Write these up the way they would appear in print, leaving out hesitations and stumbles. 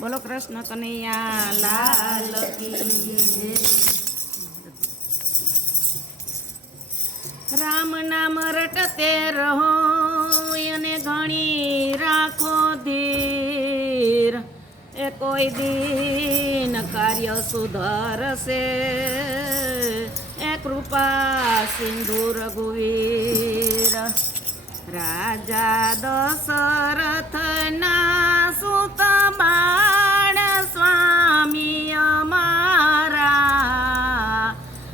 બોલો કૃષ્ણ કનૈયા લાલ કી જય। રામ નામ રટતે રહો અને ઘણી રાખો ધીર, એ કોઈ દિન કાર્ય સુધરશે, એ કૃપા સિંધુ રઘુવીર। રાજા દશરથના સુત બાળ સ્વામી અમારા,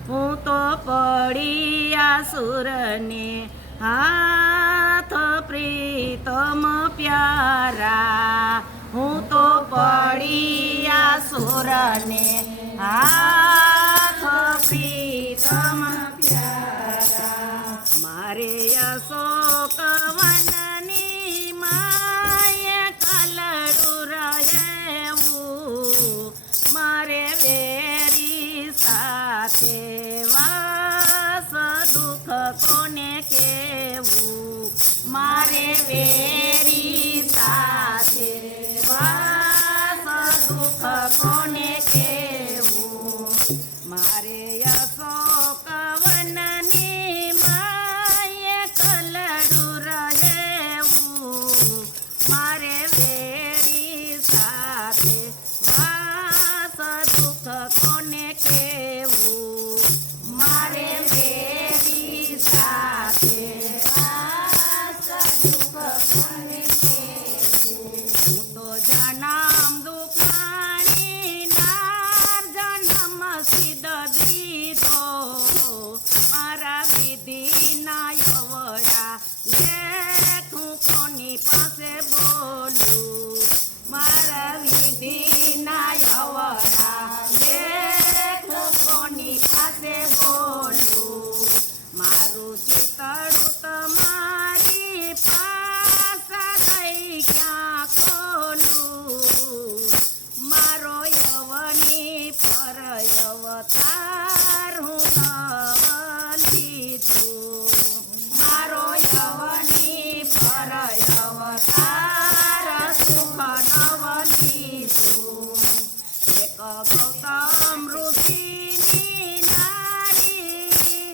હું તો પડી આસુરને હાથ પ્રીતમ પ્યારા, હું તો પડી આસુરને હાથ પ્રીતમ પ્યારા। મારે અશોક વનની માય કલડું રહેવું, મારે વેરી સાથે વાસ દુઃખ કોને કેવું, મારે વેરી સાથે વાસ દુઃખ કોને કેવું। મારે અશોક વનની માય કલડું રહેવું, મારે વેરી સાથે વાસ દુઃખ કોને કેવું, મારે વેરી સાથે વાસ દુઃખ કોને કેવું। હું તો જન્મ દુખાણી નાર જન્મ સિદ્ધ દીધો, મારા વિધિના યવડા લેખું કોની પાસે બોલું, મારા વિધિના યવડા લેખું કોની પાસે બોલું। મારું ચિતડું તમારી પાસા ગઈ ક્યાં ખોલું, મારો યવની પર યવતાર હું નવ લીધું, મારો યવની પર યવતાર સુખ નવ લીધું। એક ગૌતમ ઋષિની નારી,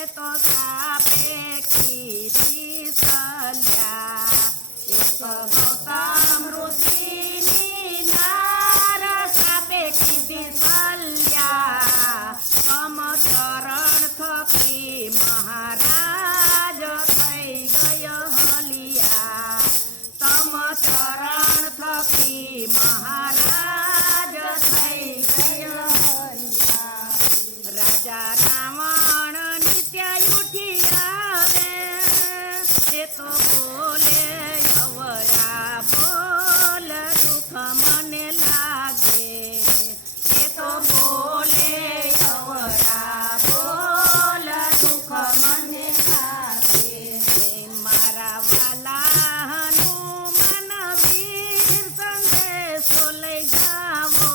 એ તો સાપે કીધી સલ્યા, એક ગૌતમ ઋષિની નાર સાપે કીધી સલ્યા, તમ ચરણ થકી મહારાજ થઈ ગય હલિયા, તમ ચરણ થકી મહારાજ થઈ ગય હલિયા। રાજા રાવણ નિત્ય ઉઠી આવે, એ તો બોલે યવડા બોલ દુઃખ મને લાગે, એ તો બોલે યવડા બોલ દુઃખ મને લાગે। મારા વાલા હનુમાન વીર સંદેશો લઈ જાવો,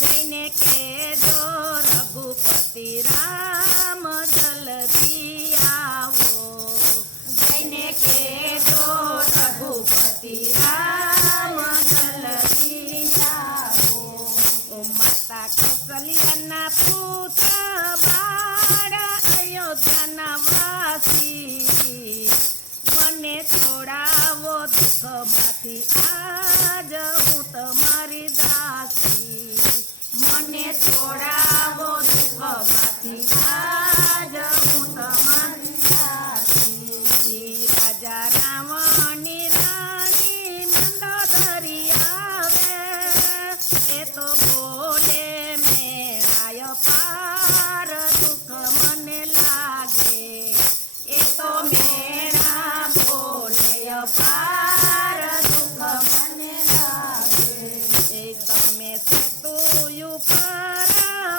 જઈને કેજો રઘુપતિ રામ જલ્દી આવો, જઈને કેજો રઘુપતિ રામ જલ્દી આવો। માતા કૌશલ્યાના પુત્ર બાળ અયોધ્યાના વાસી, મને છોડાવો દુઃખમાંથી આજ હું તમારી દાસી, મને છોડાવો દુઃખમાંથી આજ હું તમારી દાસી। રાજા રાવણની રાણી મંદોદરી આવે, એ તો બોલે મેળાય પાર દુઃખ મને લાગે, એ તો મેળા બોલે પાર દુઃખ મને લાગે। એ તમે સેતુ પર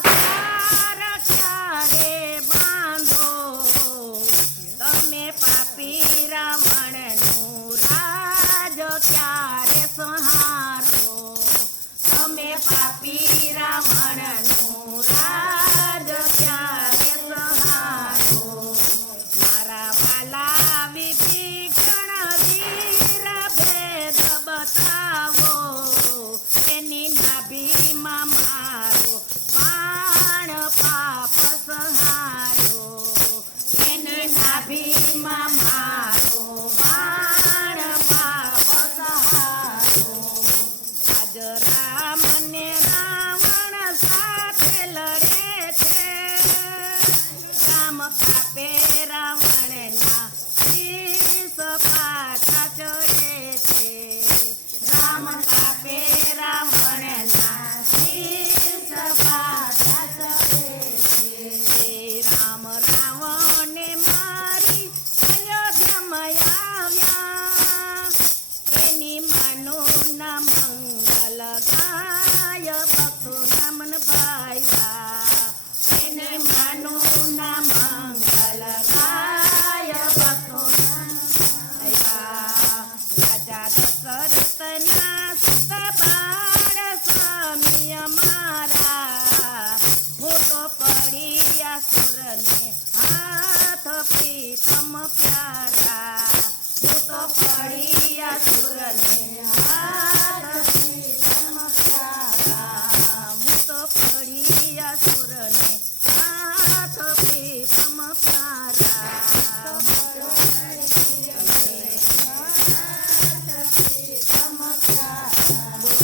પાર ક્યારે બાંધો, તમે પાપી રાવણનું રાજ ક્યારે સંહારો, તમે પાપી રાવણનું રાજ ક્યારે સંહારો। મારા વાલા વિભીષણ વીર ભેદ બતાવો, પ્યારા હું તો પડ્યા સુરને હાથથી તમ પ્યારા હું તો પડ્યા સુરને હાથથી તમ પ્યારા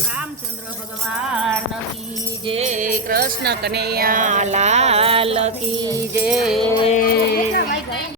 રામચંદ્ર ભગવાન કી જય કૃષ્ણ કનૈયા લાલ કી જય